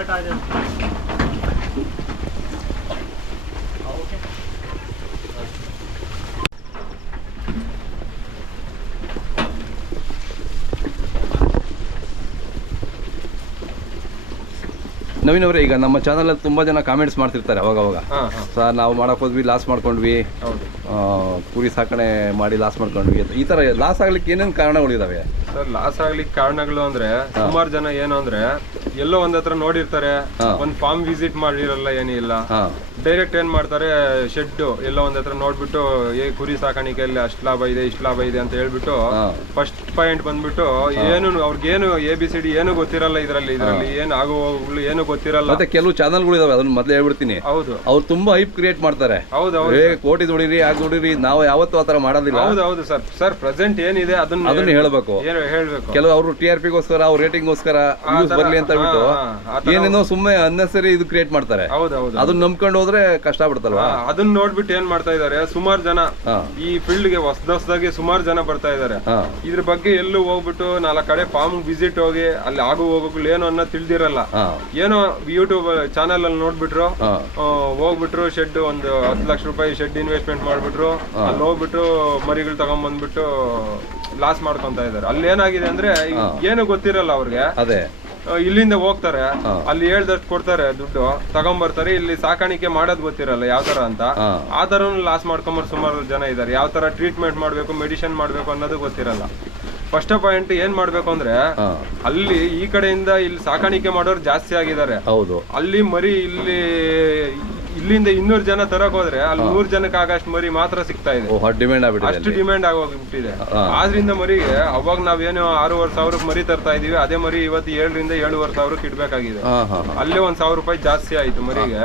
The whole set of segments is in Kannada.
ನವೀನ್ ಅವರೇ, ಈಗ ನಮ್ಮ ಚಾನಲಲ್ಲಿ ತುಂಬ ಜನ ಕಾಮೆಂಟ್ಸ್ ಮಾಡ್ತಿರ್ತಾರೆ ಅವಾಗ ಸರ್ ನಾವು ಮಾಡಕ್ಕೆ ಹೋದ್ವಿ ಲಾಸ್ ಮಾಡ್ಕೊಂಡ್ವಿ, ಕುರಿ ಸಾಕಣೆ ಮಾಡಿ ಲಾಸ್ ಮಾಡ್ಕೊಂಡ್ವಿ ಅಂತ. ಈ ಥರ ಲಾಸ್ ಆಗ್ಲಿಕ್ಕೆ ಏನೇನು ಕಾರಣಗಳಿದಾವೆ ಸರ್? ಲಾಸ್ ಆಗ್ಲಿಕ್ಕೆ ಕಾರಣಗಳು ಅಂದ್ರೆ ಸುಮಾರು ಜನ ಏನು ಅಂದ್ರೆ ಎಲ್ಲೋ ಒಂದ್ ಹತ್ರ ನೋಡಿರ್ತಾರೆ, ಒಂದ್ ಫಾರ್ಮ್ ವಿಸಿಟ್ ಮಾಡಿರಲ್ಲ, ಏನಿಲ್ಲ, ಡೈರೆಕ್ಟ್ ಏನ್ ಮಾಡ್ತಾರೆ, ಶೆಡ್ ಎಲ್ಲೋ ಒಂದ್ ಹತ್ರ ನೋಡ್ಬಿಟ್ಟು ಕುರಿ ಸಾಕಾಣಿಕೆಯಲ್ಲಿ ಅಷ್ಟ್ ಲಾಭ ಇದೆ ಇಷ್ಟ್ ಲಾಭ ಇದೆ ಅಂತ ಹೇಳ್ಬಿಟ್ಟು ಫಸ್ಟ್ ಪಾಯಿಂಟ್ ಬಂದ್ಬಿಟ್ಟು ಏನು ಅವ್ರಿಗೇನು ABCD ಏನು ಗೊತ್ತಿರಲ್ಲ, ಇದ್ರಲ್ಲಿ ಏನ್ ಆಗುವಗಳು ಏನು ಗೊತ್ತಿರಲ್ಲ. ಮತ್ತೆ ಕೆಲವು ಚಾನಲ್ಗಳು ಇದಾವೆ, ಅದನ್ನ ಮೊದಲೇ ಹೇಳ್ಬಿಡ್ತೀನಿ. ಹೌದು, ಅವ್ರು ತುಂಬಾ ಹೈಪ್ ಕ್ರಿಯೇಟ್ ಮಾಡ್ತಾರೆ. ಕೋಟಿ ದುಡಿರಿ ಆಗ ದುಡಿರಿ, ನಾವು ಯಾವತ್ತೂ ಆತರ ಮಾಡೋದಿಲ್ಲ. ಹೌದು ಸರ್ ಪ್ರೆಸೆಂಟ್ ಏನಿದೆ ಅದನ್ನ ಹೇಳ್ಬೇಕು. ಕೆಲವು ಅವರು TRPಗೋಸ್ಕರ, ಅವ್ರ ರೇಟಿಂಗ್ಗೋಸ್ಕರ ನ್ಯೂಸ್ ಬರ್ಲಿ ಅಂತ ಹೇಳ್ಬಿಟ್ಟು ಏನೇನೋ ಸುಮ್ಮನೆ ಅನ್ನೆಸರಿ ಇದು ಕ್ರಿಯೇಟ್ ಮಾಡ್ತಾರೆ. ಅದನ್ನ ನಂಬ್ಕೊಂಡು ಹೋದ್ರೆ ಕಷ್ಟ ಬಿಡ್ತಲ್ವಾ? ಅದನ್ನ ನೋಡ್ಬಿಟ್ಟು ಏನ್ ಮಾಡ್ತಾ ಇದಾರೆ, ಸುಮಾರು ಜನ ಈ ಫೀಲ್ಡ್ ಗೆ ಹೊಸದಾಗಿ ಸುಮಾರು ಜನ ಬರ್ತಾ ಇದಾರೆ. ಇದ್ರ ಬಗ್ಗೆ ಎಲ್ಲೂ ಹೋಗ್ಬಿಟ್ಟು 4 ಕಡೆ ಫಾರ್ಮ್ ವಿಸಿಟ್ ಹೋಗಿ ಅಲ್ಲಿ ಆಗು ಹೋಗೋಗಳು ಏನು ಅನ್ನೋ ತಿಳಿದಿರಲ್ಲ. ಏನೋ ಯೂಟ್ಯೂಬ್ ಚಾನಲ್ ಅಲ್ಲಿ ನೋಡ್ಬಿಟ್ರು, ಹೋಗ್ಬಿಟ್ರು ಶೆಡ್ ಒಂದು 10 ಲಕ್ಷ ರೂಪಾಯಿ ಶೆಡ್ ಇನ್ವೆಸ್ಟ್ಮೆಂಟ್ ಮಾಡ್ಬಿಟ್ರು, ಅಲ್ಲಿ ಹೋಗ್ಬಿಟ್ಟು ಮರಿಗಳು ತಗೊಂಡ್ ಬಂದ್ಬಿಟ್ಟು ಲಾಸ್ ಮಾಡ್ಕೊಂತ ಇದಾರೆ. ಅಲ್ಲಿ ಏನಾಗಿದೆ ಅಂದ್ರೆ ಏನು ಗೊತ್ತಿರಲ್ಲ ಅವ್ರಿಗೆ. ಅದೇ ಇಲ್ಲಿಂದ ಹೋಗ್ತಾರೆ, ಅಲ್ಲಿ ಹೇಳ್ದಷ್ಟು ಕೊಡ್ತಾರೆ, ದುಡ್ಡು ತಗೊಂಡ್ಬರ್ತಾರೆ, ಇಲ್ಲಿ ಸಾಕಾಣಿಕೆ ಮಾಡೋದ್ ಗೊತ್ತಿರಲ್ಲ ಯಾವ ತರ ಅಂತ. ಆ ತರ ಲಾಸ್ ಮಾಡ್ಕೊಂಬರ್ ಸುಮಾರು ಜನ ಇದಾರೆ. ಯಾವ ತರ ಟ್ರೀಟ್ಮೆಂಟ್ ಮಾಡ್ಬೇಕು, ಮೆಡಿಸಿನ್ ಮಾಡ್ಬೇಕು ಅನ್ನೋದು ಗೊತ್ತಿರಲ್ಲ. ಫಸ್ಟ್ ಪಾಯಿಂಟ್ ಏನ್ ಮಾಡ್ಬೇಕು ಅಂದ್ರೆ, ಅಲ್ಲಿ ಈ ಕಡೆಯಿಂದ ಇಲ್ಲಿ ಸಾಕಾಣಿಕೆ ಮಾಡೋರು ಜಾಸ್ತಿ ಆಗಿದ್ದಾರೆ. ಹೌದು, ಅಲ್ಲಿ ಮರಿ ಇಲ್ಲಿಂದ 200 ಜನ ತರಕ್ ಹೋದ್ರೆ ಅಲ್ಲಿ 100 ಜನಕ್ಕೆ ಆಗಷ್ಟು ಮರಿ ಮಾತ್ರ ಸಿಗ್ತಾ ಇದೆ. ಅಷ್ಟು ಡಿಮ್ಯಾಂಡ್ ಆಗೋಗ್ಬಿಟ್ಟಿದೆ. ಆದ್ರಿಂದ ಮರಿಗೆ ಅವಾಗ ನಾವೇನು 6,500 ಮರಿ ತರ್ತಾ ಇದೀವಿ, ಅದೇ ಮರಿ ಇವತ್ತು 7,000 ರಿಂದ 7,500 ಇಡ್ಬೇಕಾಗಿದೆ. ಅಲ್ಲೇ 1,000 ರೂಪಾಯಿ ಜಾಸ್ತಿ ಆಯ್ತು ಮರಿಗೆ.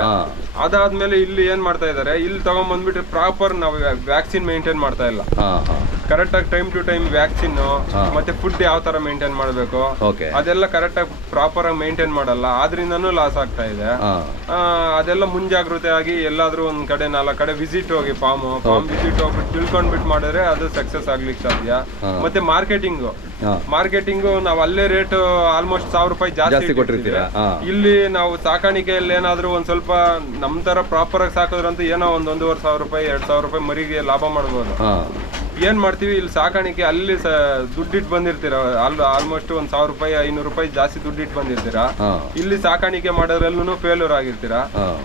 ಅದಾದ್ಮೇಲೆ ಇಲ್ಲಿ ಏನ್ ಮಾಡ್ತಾ ಇದಾರೆ, ಇಲ್ಲಿ ತಗೊಂಡ್ ಬಂದ್ಬಿಟ್ರೆ ಪ್ರಾಪರ್ ನಾವು ವ್ಯಾಕ್ಸಿನ್ ಮೇಂಟೈನ್ ಮಾಡ್ತಾ ಇಲ್ಲ. ಕರೆಕ್ಟ್ ಆಗಿ ಟೈಮ್ ಟು ಟೈಮ್ ವ್ಯಾಕ್ಸಿನ್ ಮತ್ತೆ ಫುಡ್ ಯಾವ ತರ ಮೇಂಟೈನ್ ಮಾಡ್ಬೇಕು ಅದೆಲ್ಲ ಕರೆಕ್ಟ್ ಆಗಿ ಪ್ರಾಪರ್ ಆಗಿ ಮೇಂಟೈನ್ ಮಾಡಲ್ಲ. ಆದ್ರಿಂದನೂ ಲಾಸ್ ಆಗ್ತಾ ಇದೆ. ಅದೆಲ್ಲ ಮುಂಜಾಗ್ರತೆ ಆಗಿ ಎಲ್ಲಾದ್ರೂ ಒಂದ್ ಕಡೆ 4 ಕಡೆ ವಿಸಿಟ್ ಹೋಗಿ ಫಾರ್ಮ್ ವಿಸಿಟ್ ಹೋಗ್ಬಿಟ್ಟು ತಿಳ್ಕೊಂಡ್ಬಿಟ್ಟು ಮಾಡಿದ್ರೆ ಅದು ಸಕ್ಸಸ್ ಆಗ್ಲಿಕ್ಕೆ ಸಾಧ್ಯ. ಮತ್ತೆ ಮಾರ್ಕೆಟಿಂಗು ನಾವು ಅಲ್ಲೇ ರೇಟ್ ಆಲ್ಮೋಸ್ಟ್ 1,000 ರೂಪಾಯಿ ಜಾಸ್ತಿ ಕೊಟ್ಟಿರ್ತೀರ. ಇಲ್ಲಿ ನಾವು ಸಾಕಾಣಿಕೆಯಲ್ಲಿ ಏನಾದ್ರು ಒಂದ್ ಸ್ವಲ್ಪ ನಮ್ ತರ ಪ್ರಾಪರ್ ಆಗಿ ಸಾಕಿದ್ರಂತೂ ಏನೋ 1,500 ರೂಪಾಯಿ 2,000 ರೂಪಾಯಿ ಮರಿಗೆ ಲಾಭ ಮಾಡ್ಬೋದು. ಏನ್ ಮಾಡ್ತೀವಿ, ಇಲ್ಲಿ ಸಾಕಾಣಿಕೆ ಅಲ್ಲಿ ದುಡ್ಡಿಟ್ಟು ಬಂದಿರ್ತೀರ, ಆಲ್ಮೋಸ್ಟ್ 1,000 ರೂಪಾಯಿ 500 ರೂಪಾಯಿ ಜಾಸ್ತಿ ದುಡ್ಡಿಟ್ಟು ಬಂದಿರ್ತೀರಾ. ಇಲ್ಲಿ ಸಾಕಾಣಿಕೆ ಮಾಡೋದ್ರಲ್ಲೂ ಫೇಲ್ಯೂರ್ ಆಗಿರ್ತೀರಾ.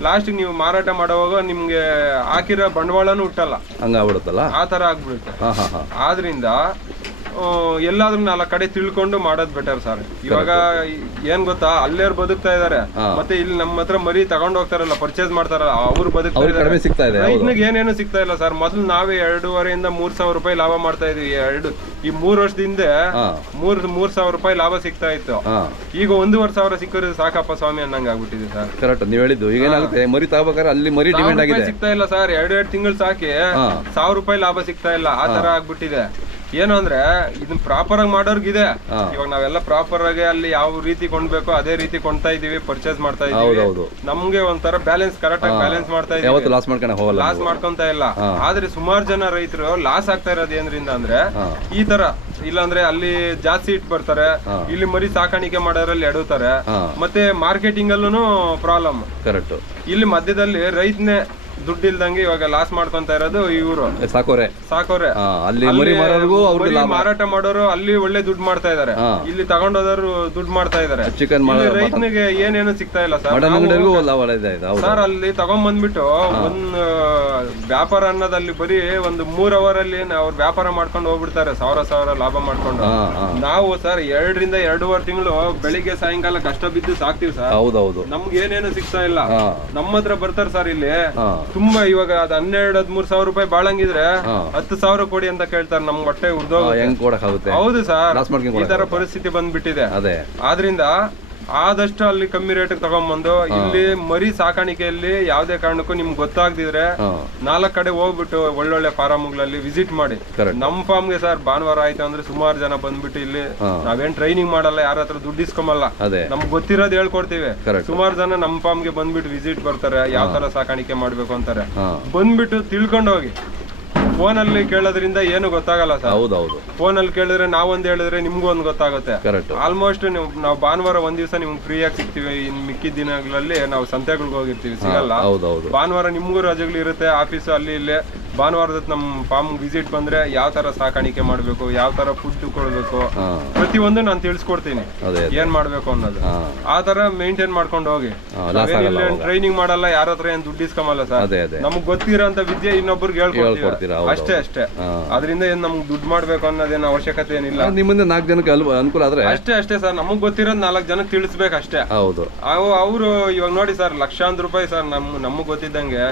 ಲಾಸ್ಟ್ ನೀವು ಮಾರಾಟ ಮಾಡುವಾಗ ನಿಮ್ಗೆ ಹಾಕಿರೋ ಬಂಡವಾಳನೂ ಹುಟ್ಟಲ್ಲ, ಹಂಗಾಗ್ಬಿಡುತ್ತಲ್ಲ, ಆ ತರ ಆಗ್ಬಿಡುತ್ತೆ. ಆದ್ರಿಂದ ಎಲ್ಲಾದ್ರೂ 4 ಕಡೆ ತಿಳ್ಕೊಂಡು ಮಾಡೋದ್ ಬೆಟರ್ ಸರ್. ಇವಾಗ ಏನ್ ಗೊತ್ತಾ, ಅಲ್ಲೇರು ಬದುಕ್ತಾ ಇದಾರೆ, ಮತ್ತೆ ಇಲ್ಲಿ ನಮ್ಮ ಹತ್ರ ಮರಿ ತಗೊಂಡ್ ಹೋಗ್ತಾರಲ್ಲ, ಪರ್ಚೇಸ್ ಮಾಡ್ತಾರಲ್ಲ, ಅವ್ರು ಬದುಕ್ತಾ ಇದಾರೆ. ರೈತನಿಗೆ ಏನೇನು ಸಿಗ್ತಾ ಇಲ್ಲ ಸರ್. ಮೊದಲು ನಾವೇ 2,500 ರಿಂದ 3,000 ರೂಪಾಯಿ ಲಾಭ ಮಾಡ್ತಾ ಇದೀವಿ. ಈ 3 ವರ್ಷದಿಂದ 3,000 ರೂಪಾಯಿ ಲಾಭ ಸಿಗ್ತಾ ಇತ್ತು. ಈಗ 1,500 ಸಿಕ್ಕಿದ್ರೆ ಸಾಕಪ್ಪ ಸ್ವಾಮಿ ಅನ್ನಂಗ ಆಗ್ಬಿಟ್ಟಿದೆ ಸರ್. ಕರೆಕ್ಟ್ ನೀವು ಹೇಳಿದ್ದು. ಈಗ ಏನಾಗುತ್ತೆ, ಮರಿ ತಗೋಬೇಕಾದ್ರೆ ಅಲ್ಲಿ ಮರಿ ಡಿಮ್ಯಾಂಡ್ ಆಗಿದೆ, ಸಿಗ್ತಾ ಇಲ್ಲ ಸರ್. 2 ತಿಂಗಳು ಸಾಕಿ 1,000 ರೂಪಾಯಿ ಲಾಭ ಸಿಗ್ತಾ ಇಲ್ಲ, ಆ ತರ ಆಗ್ಬಿಟ್ಟಿದೆ. ಏನು ಅಂದ್ರೆ ಇದನ್ನ ಪ್ರಾಪರ್ ಆಗಿ ಮಾಡೋರ್ಗಿದೆ. ಇವಾಗ ನಾವೆಲ್ಲ ಪ್ರಾಪರ್ ಆಗಿ ಅಲ್ಲಿ ಯಾವ ರೀತಿ ಕೊಂಡ್ಬೇಕು ಅದೇ ರೀತಿ ಕೊಂಡ್ತಾ ಇದೀವಿ, ಪರ್ಚೇಸ್ ಮಾಡ್ತಾ ಇದೀವಿ. ನಮ್ಗೆ ಒಂಥರ ಬ್ಯಾಲೆನ್ಸ್ ಕರೆಕ್ಟ್ ಆಗಿ ಬ್ಯಾಲೆನ್ಸ್ ಮಾಡ್ತಾ ಇದೀವಿ, ಲಾಸ್ ಮಾಡ್ಕೊಂತ ಇಲ್ಲ. ಆದ್ರೆ ಸುಮಾರು ಜನ ರೈತರು ಲಾಸ್ ಆಗ್ತಾ ಇರೋದು ಏನ್ರಿಂದ ಅಂದ್ರೆ ಈ ತರ, ಇಲ್ಲಾಂದ್ರೆ ಅಲ್ಲಿ ಜಾಸ್ತಿ ಇಟ್ಟು ಬರ್ತಾರೆ, ಇಲ್ಲಿ ಮರಿ ಸಾಕಾಣಿಕೆ ಮಾಡೋದ್ರಲ್ಲಿ ಎಡುತ್ತಾರೆ, ಮತ್ತೆ ಮಾರ್ಕೆಟಿಂಗ್ ಅಲ್ಲೂ ಪ್ರಾಬ್ಲಮ್. ಕರೆಕ್ಟ್. ಇಲ್ಲಿ ಮಧ್ಯದಲ್ಲಿ ರೈತನೇ ದುಡ್ಡಿಲ್ದಂಗೆ ಇವಾಗ ಲಾಸ್ ಮಾಡ್ಕೊಂತ ಇರೋದು ಇವರು ಸಾಕೋರೆ. ಮಾರಾಟ ಮಾಡೋರು ಅಲ್ಲಿ ಒಳ್ಳೆ ದುಡ್ಡು ಮಾಡ್ತಾ ಇದಾರೆ, ಇಲ್ಲಿ ತಗೊಂಡೋದವ್ರು ದುಡ್ಡು ಮಾಡ್ತಾ ಇದಾರೆ. ರೈತನಿಗೆ ಏನೇನು ಸಿಗ್ತಾ ಇಲ್ಲ ಸರ್. ಅಲ್ಲಿ ತಗೊಂಡ್ ಬಂದ್ಬಿಟ್ಟು ಒಂದು ವ್ಯಾಪಾರ ಅನ್ನೋದಲ್ಲಿ ಬರೀ ಒಂದು 3 ಅವರ್ ಅಲ್ಲಿ ಅವ್ರು ವ್ಯಾಪಾರ ಮಾಡ್ಕೊಂಡು ಹೋಗ್ಬಿಡ್ತಾರೆ, 1,000 ಲಾಭ ಮಾಡ್ಕೊಂಡು. ನಾವು ಸರ್ 2 ರಿಂದ 2.5 ತಿಂಗಳು ಬೆಳಿಗ್ಗೆ ಸಾಯಂಕಾಲ ಕಷ್ಟ ಬಿದ್ದು ಸಾಕ್ತಿವಿ ಸರ್. ಹೌದೌದು, ನಮ್ಗೆ ಏನೇನು ಸಿಗ್ತಾ ಇಲ್ಲ. ನಮ್ಮ ಹತ್ರ ಬರ್ತಾರೆ ಸರ್ ಇಲ್ಲಿ ತುಂಬಾ. ಇವಾಗ ಅದ್ 12-13 ಸಾವಿರ ರೂಪಾಯಿ ಬಾಳಂಗಿದ್ರೆ 10,000 ಕೊಡಿ ಅಂತ ಕೇಳ್ತಾರೆ. ನಮ್ ಹೊಟ್ಟೆ ಉರ್ದೋಗುತ್ತೆ. ಹೌದು ಸರ್, ಈ ತರ ಪರಿಸ್ಥಿತಿ ಬಂದ್ಬಿಟ್ಟಿದೆ. ಆದ್ರಿಂದ ಆದಷ್ಟು ಅಲ್ಲಿ ಕಮ್ಮಿ ರೇಟ್ ತಗೊಂಡ್ಬಂದು ಇಲ್ಲಿ ಮರಿ ಸಾಕಾಣಿಕೆಯಲ್ಲಿ ಯಾವ್ದೇ ಕಾರಣಕ್ಕೂ ನಿಮ್ಗೆ ಗೊತ್ತಾಗ್ದಿದ್ರೆ 4 ಕಡೆ ಹೋಗ್ಬಿಟ್ಟು ಒಳ್ಳೊಳ್ಳೆ ಫಾರಮ್ಗಳಲ್ಲಿ ವಿಸಿಟ್ ಮಾಡಿ. ನಮ್ ಫಾರ್ಮ್ಗೆ ಸರ್ ಭಾನುವಾರ ಆಯ್ತು ಅಂದ್ರೆ ಸುಮಾರು ಜನ ಬಂದ್ಬಿಟ್ಟು ಇಲ್ಲಿ ನಾವೇನ್ ಟ್ರೈನಿಂಗ್ ಮಾಡಲ್ಲ, ಯಾರ ಹತ್ರ ದುಡ್ಡು ಇಸ್ಕೊಂಬಲ್ಲ, ನಮ್ಗೆ ಗೊತ್ತಿರೋದು ಹೇಳ್ಕೊಡ್ತೀವಿ. ಸುಮಾರು ಜನ ನಮ್ ಫಾರ್ಮ್ಗೆ ಬಂದ್ಬಿಟ್ಟು ವಿಸಿಟ್ ಬರ್ತಾರೆ, ಯಾವ ತರ ಸಾಕಾಣಿಕೆ ಮಾಡ್ಬೇಕು ಅಂತಾರೆ. ಬಂದ್ಬಿಟ್ಟು ತಿಳ್ಕೊಂಡು ಹೋಗಿ ಫೋನಲ್ಲಿ ಕೇಳೋದ್ರಿಂದ ಏನು ಗೊತ್ತಾಗಲ್ಲ ಸರ್. ಹೌದೌದು. ಫೋನಲ್ಲಿ ಕೇಳಿದ್ರೆ ನಾವೊಂದು ಹೇಳಿದ್ರೆ ನಿಮ್ಗೂ ಒಂದು ಗೊತ್ತಾಗುತ್ತೆ. ಕರೆಕ್ಟ್. ಆಲ್ಮೋಸ್ಟ್ ನಾವು ಭಾನುವಾರ ಒಂದ್ ದಿವಸ ನಿಮ್ಗೆ ಫ್ರೀ ಆಗಿ ಸಿಗ್ತೀವಿ. ಇನ್ ಮಿಕ್ಕಿದ ದಿನಗಳಲ್ಲಿ ನಾವು ಸಂತೆಗಳಿಗೆ ಹೋಗಿರ್ತೀವಿ, ಸಿಗಲ್ಲ. ಹೌದೌದು. ಭಾನುವಾರ ನಿಮ್ಗೂ ರಜೆಗಳು ಇರುತ್ತೆ, ಆಫೀಸ್ ಅಲ್ಲಿ ಇಲ್ಲೇ. ಭಾನುವಾರದ ನಮ್ಮ ಫಾರ್ಮ್ ವಿಸಿಟ್ ಬಂದ್ರೆ ಯಾವ ತರ ಸಾಕಾಣಿಕೆ ಮಾಡ್ಬೇಕು, ಯಾವ ತರ ಫುಡ್ ಕೊಡ್ಬೇಕು, ಪ್ರತಿಯೊಂದು ನಾನು ತಿಳಿಸ್ಕೊಡ್ತೀನಿ ಏನ್ ಮಾಡ್ಬೇಕು ಅನ್ನೋದು. ಆ ತರ ಮೇಂಟೈನ್ ಮಾಡ್ಕೊಂಡು ಹೋಗಿ. ಟ್ರೈನಿಂಗ್ ಮಾಡಲ್ಲ, ಯಾರ ಹತ್ರ ಏನ್ ದುಡ್ಡು ಇಸ್ಕೊಂಬಲ್ಲ ಸರ್. ನಮಗ್ ಗೊತ್ತಿರೋಂತ ವಿದ್ಯೆ ಇನ್ನೊಬ್ರಿಗೆ ಹೇಳ್ಕೊಡ್ತೀವಿ ಅಷ್ಟೇ. ಅದರಿಂದ ಏನ್ ನಮ್ಗೆ ದುಡ್ಡು ಮಾಡ್ಬೇಕು ಅನ್ನೋದೇನು ಅವಶ್ಯಕತೆ ಏನಿಲ್ಲ. ನಿಮ್ಮಿಂದ 4 ಜನಕ್ಕೆ ಅನುಕೂಲ ಆದ್ರೆ ಅಷ್ಟೇ ಸರ್. ನಮಗ್ ಗೊತ್ತಿರೋದ್ 4 ಜನಕ್ಕೆ ತಿಳಿಸ್ಬೇಕು ಅಷ್ಟೇ. ಹೌದು. ಅವ್ರು ಇವಾಗ ನೋಡಿ ಸರ್, ಲಕ್ಷಾಂತರ ರೂಪಾಯಿ ಸರ್ ನಮಗ್ ಗೊತ್ತಿದ್ದಂಗೆ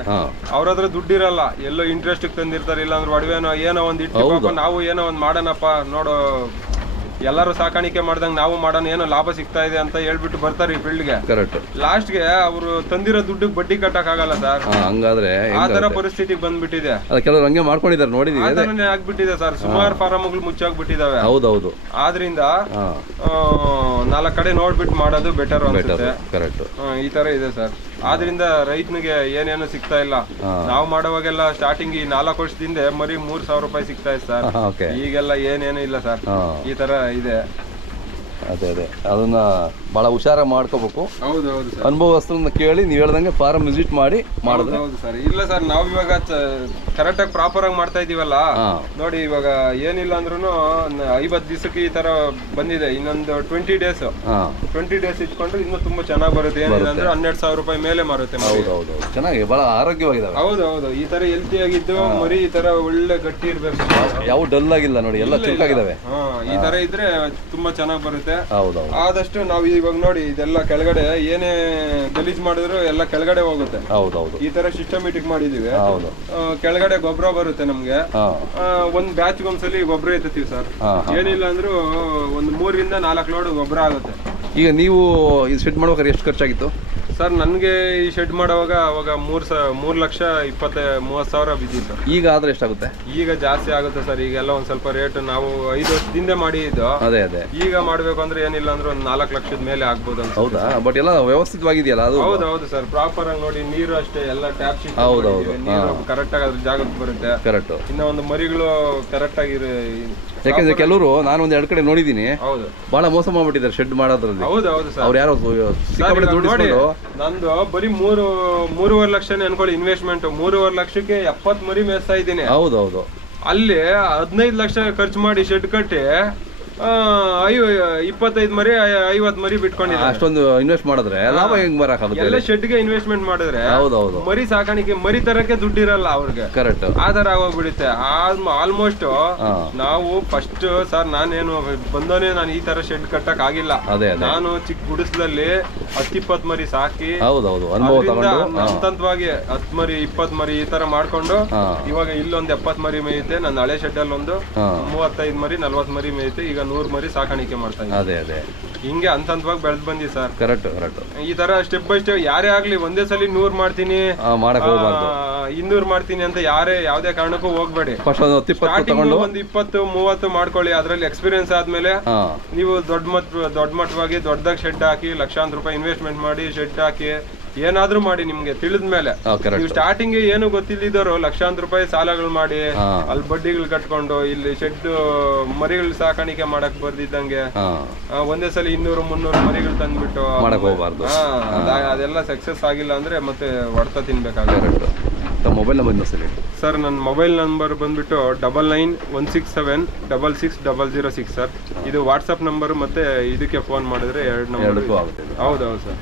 ಅವ್ರ ಹತ್ರ ದುಡ್ಡಿರಲ್ಲ, ಎಲ್ಲೋ ಇಂಟ್ರೆಸ್ಟ್ ತಂದಿರ್ತಾರೆ, ಇಲ್ಲ ಅಂದ್ರೆ ಒಡವೆನೋ ಏನೋ ಒಂದ್ ಇಟ್ಟು ನಾವು ಏನೋ ಒಂದ್ ಮಾಡೋಣಪ್ಪ ನೋಡು, ಎಲ್ಲರೂ ಸಾಕಾಣಿಕೆ ಮಾಡ್ದಂಗ್ ನಾವು ಮಾಡೋಣ, ಏನೋ ಲಾಭ ಸಿಗ್ತಾ ಇದೆ ಅಂತ ಹೇಳ್ಬಿಟ್ಟು ಬರ್ತಾರೆ ಈ ಫೀಲ್ಡ್ಗೆ. ಕರೆಕ್ಟ್. ಲಾಸ್ಟ್ ಗೆ ಅವರು ತಂದಿರೋ ದುಡ್ಡಿಗೆ ಬಡ್ಡಿ ಕಟ್ಟಕ್ ಆಗಲ್ಲ ಸರ್. ಹಂಗಾದ್ರೆ ಆ ತರ ಪರಿಸ್ಥಿತಿಗೆ ಬಂದ್ಬಿಟ್ಟಿದೆ. ಕೆಲವರು ಹಂಗೆ ಮಾಡ್ಕೊಂಡಿದ್ದಾರೆ, ನೋಡಿದೀವಿ. ಅದನ್ನೇ ಆಗ್ಬಿಟ್ಟಿದೆ ಸರ್. ಸುಮಾರು ಫಾರಮ್ಗಳು ಮುಚ್ಚಾಗ್ಬಿಟ್ಟಿದಾವೆ. ಹೌದೌದು. ಆದ್ರಿಂದ 4 ಕಡೆ ನೋಡ್ಬಿಟ್ಟು ಮಾಡೋದು ಬೆಟರ್ ಅನ್ಸುತ್ತೆ. ಕರೆಕ್ಟ್. ಈ ತರ ಇದೆ ಸರ್. ಆದ್ರಿಂದ ರೈತನಿಗೆ ಏನೇನು ಸಿಗ್ತಾ ಇಲ್ಲ. ನಾವು ಮಾಡುವಾಗೆಲ್ಲ ಸ್ಟಾರ್ಟಿಂಗ್ ಈ 4 ವರ್ಷದಿಂದ ಮರಿ 3,000 ರೂಪಾಯಿ ಸಿಗ್ತಾ ಇದೆ ಸರ್. ಈಗೆಲ್ಲ ಏನೇನು ಇಲ್ಲ ಸರ್. ಈ ತರ ಇದೆ. ಅದೇ ಅದನ್ನ ಬಹಳ ಹುಷಾರ ಮಾಡ್ಕೋಬೇಕು. ಹೌದೌದು ಸರ್. ಅನುಭವಸ್ಥರನ್ನ ಕೇಳಿ ನೀವು ಹೇಳ್ದಂಗೆ ಫಾರಂ ವಿಸಿಟ್ ಮಾಡಿ ಮಾಡಿದ್ರೆ. ಹೌದು ಸರ್. ಇಲ್ಲ ಸರ್, ನಾವ್ ಇವಾಗ ಕರೆಕ್ಟ್ ಆಗಿ ಪ್ರಾಪರ್ ಆಗಿ ಮಾಡ್ತಾ ಇದೀವಲ್ಲ. ನೋಡಿ ಇವಾಗ ಏನಿಲ್ಲ ಅಂದ್ರೂ 50 ದಿವಸಕ್ಕೆ ಈ ತರ ಬಂದಿದೆ. ಇನ್ನೊಂದು 20 ಡೇಸ್ ಇಟ್ಕೊಂಡ್ರೆ ಇನ್ನು ತುಂಬಾ ಚೆನ್ನಾಗಿ ಬರುತ್ತೆ. ಏನಿಲ್ಲ ಅಂದ್ರೆ 12,000 ರೂಪಾಯಿ ಮೇಲೆ ಮಾರುತ್ತೆ. ಹೌದೌದು. ಚೆನ್ನಾಗಿ ಬಹಳ ಆರೋಗ್ಯವಾಗಿದ್ದಾವೆ. ಹೌದೌದು. ಈ ತರ ಹೆಲ್ತಿ ಆಗಿದ್ದು ಮರಿ ಈ ತರ ಒಳ್ಳೆ ಗಟ್ಟಿ ಇರ್ಬೇಕು. ಯಾವ ಡಲ್ ಆಗಿಲ್ಲ ನೋಡಿ, ಎಲ್ಲ ಚುರುಕಾಗಿದ್ದಾವೆ. ಈ ತರ ಇದ್ರೆ ತುಂಬಾ ಚೆನ್ನಾಗಿ ಬರುತ್ತೆ. ಹೌದೌದು. ಆದಷ್ಟು ನಾವು ಇವಾಗ ನೋಡಿ ಇದೆಲ್ಲ ಕೆಳಗಡೆ ಏನೇ ಗಲೀಜ್ ಮಾಡಿದ್ರು ಎಲ್ಲ ಕೆಳಗಡೆ ಹೋಗುತ್ತೆ. ಹೌದೌದು. ಈ ತರ ಸಿಸ್ಟಮೆಟಿಕ್ ಮಾಡಿದೀವಿ. ಕೆಳಗಡೆ ಗೊಬ್ಬರ ಬರುತ್ತೆ ನಮ್ಗೆ. ಒಂದ್ ಬ್ಯಾಚ್ ಒಂದ್ಸಲಿ ಗೊಬ್ಬರ ಎತ್ತೀವಿ ಸರ್. ಏನಿಲ್ಲ ಅಂದ್ರೂ ಒಂದ್ 3 ರಿಂದ 4 ಲೋಡ್ ಗೊಬ್ಬರ ಆಗುತ್ತೆ. ಈಗ ನೀವು ಇದು ಸೆಟ್ ಮಾಡ್ಬೇಕಾದ್ರೆ ಎಷ್ಟು ಖರ್ಚಾಗಿತ್ತು ಸರ್? ನನ್ಗೆ ಈ ಶೆಡ್ ಮಾಡುವಾಗ ಅವಾಗ 3,20,30,000 ಬಿದ್ದಿತ್ತು. ಈಗ ಆದ್ರೆ ಎಷ್ಟಾಗುತ್ತೆ? ಈಗ ಜಾಸ್ತಿ ಆಗುತ್ತೆ ಸರ್. ಈಗೆಲ್ಲ ಒಂದ್ ಸ್ವಲ್ಪ ರೇಟ್ ನಾವು 5 ವರ್ಷದಿಂದ ಮಾಡಿದ್ದು. ಅದೇ ಈಗ ಮಾಡ್ಬೇಕು ಅಂದ್ರೆ ಏನಿಲ್ಲ ಅಂದ್ರೆ ಒಂದ್ 4 ಲಕ್ಷದ ಮೇಲೆ ಆಗ್ಬೋದು ಅಂತ. ಹೌದಾ? ಬಟ್ ಎಲ್ಲ ವ್ಯವಸ್ಥಿತವಾಗಿದೆಯಲ್ಲ ಅದು? ಹೌದು ಸರ್. ಪ್ರಾಪರ್ ಆಗಿ ನೋಡಿ, ನೀರು ಅಷ್ಟೇ ಎಲ್ಲ ಟ್ಯಾಪ್ ಶೀಟ್. ಹೌದೌದು. ನೀರು ಕರೆಕ್ಟ್ ಆಗಿ ಅದ್ರ ಜಾಗಕ್ಕೆ ಬರುತ್ತೆ. ಕರೆಕ್ಟ್. ಇನ್ನ ಒಂದು ಮರಿಗಳು ಕರೆಕ್ಟ್ ಆಗಿ. ಯಾಕಂದ್ರೆ ಕೆಲವರು ನಾನು ಒಂದ್ 2 ಕಡೆ ನೋಡಿದೀನಿ, ಹೌದು, ಬಹಳ ಮೋಸ ಮಾಡ್ಬಿಟ್ಟಿದ್ದಾರೆ ಶೆಡ್ ಮಾಡೋದ್ರಲ್ಲಿ. ಹೌದು ಸರ್. ಅವ್ರು ಯಾರೋ ನಂದು ಬರೀ 3.5 ಲಕ್ಷನೇ ಅನ್ಕೊಳ್ಳಿ ಇನ್ವೆಸ್ಟ್ಮೆಂಟ್. 3.5 ಲಕ್ಷಕ್ಕೆ 70 ಮರಿ ಮೇಯಿಸ್ತಾ ಇದ್ದೀನಿ. ಹೌದೌದು. ಅಲ್ಲಿ 15 ಲಕ್ಷ ಖರ್ಚು ಮಾಡಿ ಶೆಡ್ ಕಟ್ಟಿ 25 ಮರಿ 50 ಮರಿ ಬಿಟ್ಕೊಂಡಿದ್ದೆ. ಅಷ್ಟೊಂದು ಇನ್ವೆಸ್ಟ್ ಮಾಡಿದ್ರೆ ಲಾಭ ಹೆಂಗ್ ಬರಕಾಗುತ್ತೆ? ಎಲ್ಲ ಶೆಡ್ಗೆ ಇನ್ವೆಸ್ಟ್ಮೆಂಟ್ ಮಾಡಿದ್ರೆ ಮರಿ ಸಾಕಾಣಿಕೆ ಮರಿ ತರಕ್ಕೆ ದುಡ್ಡಿರಲ್ಲ ಅವ್ರಿಗೆ. ಕರೆಕ್ಟ್. ಆ ತರ ಆಗೋಗ್ಬಿಡುತ್ತೆ. ಆಲ್ಮೋಸ್ಟ್ ನಾವು ಫಸ್ಟ್ ಸರ್, ನಾನೇನು ಬಂದೋನೆ ನಾನು ಈ ತರ ಶೆಡ್ ಕಟ್ಟಕ್ ಆಗಿಲ್ಲ. ನಾನು ಚಿಕ್ಕ ಗುಡಿಸ್ಲಲ್ಲಿ 10-20 ಮರಿ ಸಾಕಿ ಹಂತವಾಗಿ 10 ಮರಿ 20 ಮರಿ ಈ ತರ ಮಾಡ್ಕೊಂಡು ಇವಾಗ ಇಲ್ಲೊಂದು 70 ಮರಿ ಮೇಯುತ್ತೆ. ನನ್ನ ಹಳೆ ಶೆಡ್ ಅಲ್ಲಿ ಒಂದು 35 ಮರಿ 40 ಮರಿ ಮೇಯುತ್ತೆ. ಈಗ 100 ಮರಿ ಸಾಕಾಣಿಕೆ ಮಾಡ್ತಾ ಇದ್ದೀನಿ. ಹಿಂಗೆ ಹಂತವಾಗಿ ಬೆಳೆದ್ ಬಂದಿ ಸರ್. ಕರೆಕ್ಟ್. ಈ ತರ ಸ್ಟೆಪ್ ಬೈ ಸ್ಟೆಪ್ ಯಾರೇ ಆಗ್ಲಿ ಒಂದೇ ಸಲ 100 ಮಾಡ್ತೀನಿ 200 ಮಾಡ್ತೀನಿ ಅಂತ ಯಾವ್ದೇ ಕಾರಣಕ್ಕೂ ಹೋಗ್ಬೇಡಿ. ಒಂದು 20-30 ಮಾಡ್ಕೊಳ್ಳಿ. ಅದ್ರಲ್ಲಿ ಎಕ್ಸ್ಪೀರಿಯನ್ಸ್ ಆದ್ಮೇಲೆ ನೀವು ದೊಡ್ಡ ಮಟ್ಟವಾಗಿ ದೊಡ್ಡದಾಗಿ ಶೆಡ್ ಹಾಕಿ ಲಕ್ಷಾಂತರ ರೂಪಾಯಿ ಇನ್ವೆಸ್ಟ್ಮೆಂಟ್ ಮಾಡಿ ಶೆಡ್ ಹಾಕಿ ಏನಾದ್ರೂ ಮಾಡಿ ನಿಮ್ಗೆ ತಿಳಿದ್ಮೇಲೆ. ನೀವು ಸ್ಟಾರ್ಟಿಂಗ್ ಏನು ಗೊತ್ತಿಲ್ಲದವರು ಲಕ್ಷಾಂತರ ರೂಪಾಯಿ ಸಾಲಗಳು ಮಾಡಿ ಅಲ್ಲಿ ಬಡ್ಡಿಗಳು ಕಟ್ಕೊಂಡು ಇಲ್ಲಿ ಶೆಡ್ ಮರಿಗಳು ಸಾಕಾಣಿಕೆ ಮಾಡಕ್ ಬರ್ದಿದ್ದಂಗೆ ಒಂದೇ ಸಲ 200-300 ಮರಿಗಳು ತಂದ್ಬಿಟ್ಟು ಅದೆಲ್ಲ ಸಕ್ಸಸ್ ಆಗಿಲ್ಲ ಅಂದ್ರೆ ಮತ್ತೆ ಹೊಡ್ತಾ ತಿನ್ಬೇಕಾಗುತ್ತೆ. ಮೊಬೈಲ್ ನಂಬರ್ ಸರ್, ನನ್ನ ಮೊಬೈಲ್ ನಂಬರ್ ಬಂದ್ಬಿಟ್ಟು 9916676606 ಸರ್. ಇದು ವಾಟ್ಸಪ್ ನಂಬರ್. ಮತ್ತೆ ಇದಕ್ಕೆ ಫೋನ್ ಮಾಡಿದ್ರೆ 2 ನಂಬರ್. ಹೌದೌದು ಸರ್.